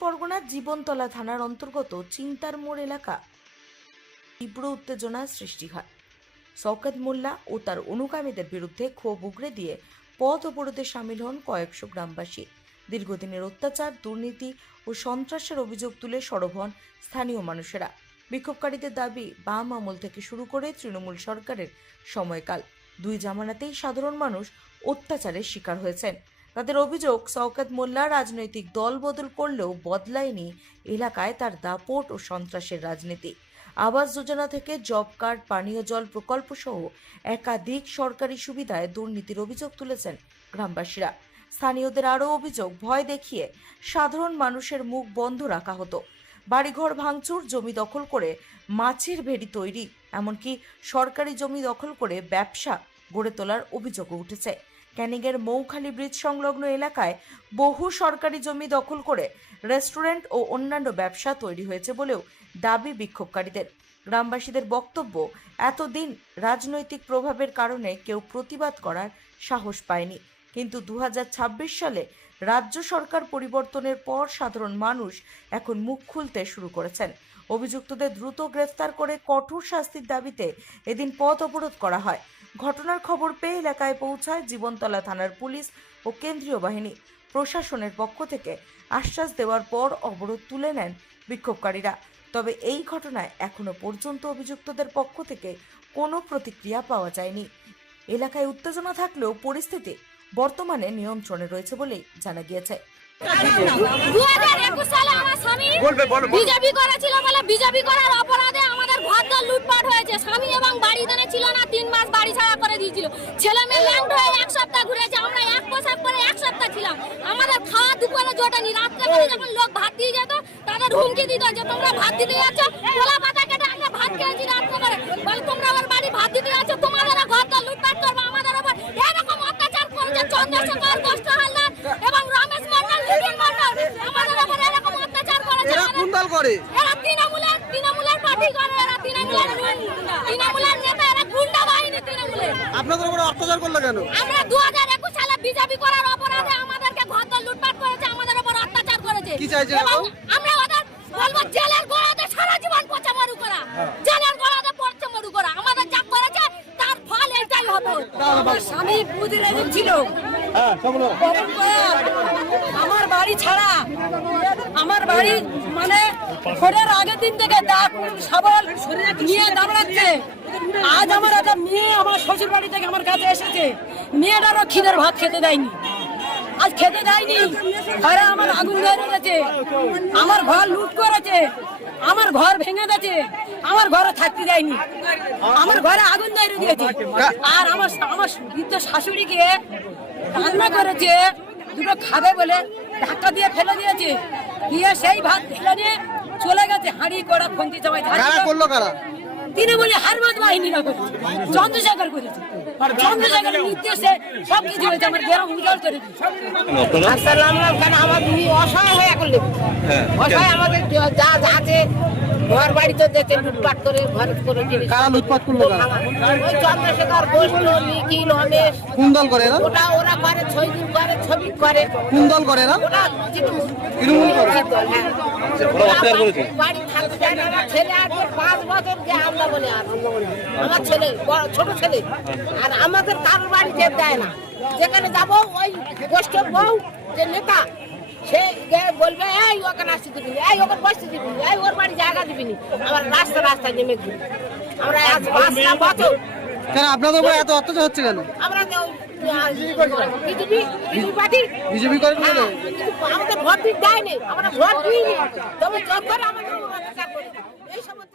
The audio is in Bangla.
পরগনার জীবনতলা থানার অন্তর্গত চিন্তার মোড় এলাকা তীব্র উত্তেজনার সৃষ্টি হয়। শওকত মোল্লা ও তার অনুগামীদের বিরুদ্ধে ক্ষোভ উগরে দিয়ে পথ অবরোধে সামিল হন কয়েকশো গ্রামবাসী। দীর্ঘদিনের অত্যাচার, দুর্নীতি ও সন্ত্রাসের অভিযোগ তুলে সরব হন স্থানীয় মানুষেরা। বিক্ষোভকারীদের দাবি, বাম আমল থেকে শুরু করে তৃণমূল সরকারের সময়কাল দুই জামানাতেই সাধারণ মানুষ অত্যাচারের শিকার হয়েছেন। তাদের অভিযোগ, শওকত মোল্লা রাজনৈতিক দল বদল করলেও বদলায়নি এলাকায় তার দাপট ও সন্ত্রাসের রাজনীতি। আবাস যোজনা থেকে জব কার্ড, পানীয় জল প্রকল্প সহ একাধিক সরকারি সুবিধায় দুর্নীতির অভিযোগ তুলেছেন গ্রামবাসীরা। স্থানীয়দের আরও অভিযোগ, ভয় দেখিয়ে সাধারণ মানুষের মুখ বন্ধ রাখা হতো। বাড়িঘর ভাঙচুর, জমি দখল করে মাছের ভেড়ি তৈরি, এমনকি সরকারি জমি দখল করে ব্যবসা গড়ে তোলার অভিযোগও উঠেছে। ক্যানিংয়ের মৌখালী ব্রিজ সংলগ্ন এলাকায় বহু সরকারি জমি দখল করে রেস্টুরেন্ট ও অন্যান্য ব্যবসা তৈরি হয়েছে বলেও দাবি বিক্ষোভকারীদের। গ্রামবাসীদের বক্তব্য, এতদিন রাজনৈতিক প্রভাবের কারণে কেউ প্রতিবাদ করার সাহস পায়নি, কিন্তু 2026 সালে রাজ্য সরকার পরিবর্তনের পর সাধারণ মানুষ এখন মুখ খুলতে শুরু করেছেন। অভিযুক্তদের দ্রুত গ্রেফতার করে কঠোর শাস্তির দাবিতে এদিন পথ অবরোধ করা হয়। ঘটনার খবর পেয়ে এলাকায় পৌঁছায় জীবনতলা থানার পুলিশ ও কেন্দ্রীয় বাহিনী। প্রশাসনের পক্ষ থেকে আশ্বাস দেওয়ার পর অবরোধ তুলে নেন বিক্ষোভকারীরা। তবে এই ঘটনায় এখনো পর্যন্ত অভিযুক্তদের পক্ষ থেকে কোনো প্রতিক্রিয়া পাওয়া যায়নি। এলাকায় উত্তেজনা থাকলেও পরিস্থিতি বর্তমানে নিয়ন্ত্রণে রয়েছে বলেই জানা গিয়েছে। 2021 সালে আমার স্বামী বিজেপি করেছিল বলে বিজেপি করার অপরাধে আমাদের ঘরদোর লুটপাট হয়েছে। স্বামী এবং বাড়িতে ছিল না, 3 মাস বাড়ি ছাড়া করে দিয়েছিল। ছেলে মেয়ে ল্যান্ড হয়ে 1 সপ্তাহ ঘুরেছে। আমরা এক পোশাক পরে 1 সপ্তাহ ছিলাম। আমাদের খাওয়া দুপুরে জোটেনি। রাত্রে করে যখন লোক ভাত দিয়ে যেত তাদের হুমকি দিত যে তোমরা ভাত দিতে যাচ্ছ, কোলা পাতা কেটে আমরা ভাত খেয়েছি রাত্রে করে, বলে তোমরা আমার বাড়ি ভাত দিতে যাচ্ছ, তোমাদের ঘরদোর লুটপাট করবো। আমাদের উপর এরকম অত্যাচার করেছে চন্দ্রশেখর, কষ্ট হালদার এবং রমেশ মন্ডল, লিটন মন্ডল। আমাদের উপর এরকম অত্যাচার করেছে। এরা কোন দল করে? এরা তৃণমূলের পার্টি করে। এরা তৃণমূলের নেতা, এরা গুন্ডা বাহিনী তৃণমূলের। আপনাদের উপর অত্যাচার করলো কেন? আমরা 2021 সালে বিজেপি করার অপরাধে আমাদেরকে ঘরদোর লুটপাট করেছে, আমাদের উপর অত্যাচার করেছে। কি চাইছেন এখন? আমরা ওদের বলবো জেলের গোড়াতে সারা জীবন পচে মরু করা, জেলের গোড়াতে পচে মরু করা। আমাদের যা করেছে তার ফল এটাই হবে। আমার স্বামী বুঝিয়ে ছিল আমার বাড়ি ছাড়া, আমার বাড়ি মানে ভোটের আগের দিন থেকে ডাক সবল নিয়ে দাঁড়াচ্ছে। আজ আমার একটা মেয়ে আমার শ্বশুর বাড়ি থেকে আমার কাছে এসেছে, মেয়েটারও খিদের ভাত খেতে দেয়নি, আজ খেতে দেয়নি। ঘরে আমার আগুন ধরে গেছে, আমার ঘর লুট করেছে, আমার ঘর ভেঙে গেছে, আমার ঘরে থাকতে দেয়নি, আমার ঘরে আগুন ধরে দিয়েছে। আর আমার বৃদ্ধ শাশুড়িকে রান্না করেছে, দুটো খাবে বলে ধাক্কা দিয়ে ফেলে দিয়েছে, দিয়ে সেই ভাত ফেলে দিয়ে চলে গেছে। হাঁড়ি কড়া খন্তি সবাই করলো কারা? তিনি বলে হারমাদ বাহিনীরা করেছে, চন্দ্রশেখর করেছে। চন্দ্রশেখরের নির্দেশে সবকিছু হয়েছে। আমার গ্রাম উজাড় করে দিয়েছে। আমার অসহায় হয়ে করলে অসহায় আমাদের যা আছে ঘর বাড়িতে যেতে লুটপাট করে ঘর করে কারা লুটপাট করলো? ওই চন্দ্রশেখর, গোষ্ঠ, নিখিল, রমেশ। কোন দল করে এরা? ওরা করে, ছয়দিন করে, ছবি করে। কোন দল করে এরা? ওরা তৃণমূল করে। বাড়ি থাকতে চায় না। আমার ছেলে আজকে 5 বছর যে আল্লাহ বলে আছে, আমার ছেলে ছোট ছেলে, আর আমাদের কারোর বাড়ি যেতে দেয় না। যেখানে যাবো ওই গোষ্ঠীর বউ যে নেতা, সে বলবে এই ওখানে আসতে দিবি, এই ওখানে বসতে দিবি, এই ওর বাড়ি জায়গা দিবি। আমার রাস্তায় নেমে ঘুরি। আমরা আজ 5 বছর। কেন আপনাদের উপর এত অত্যাচার হচ্ছে কেন? আমরা বিজেপি করে আমাদের ভোট দিতে দেয়নি, আমরা ভোট দিইনি, তবে জোর করে আমাদের অত্যাচার করে। এই সময়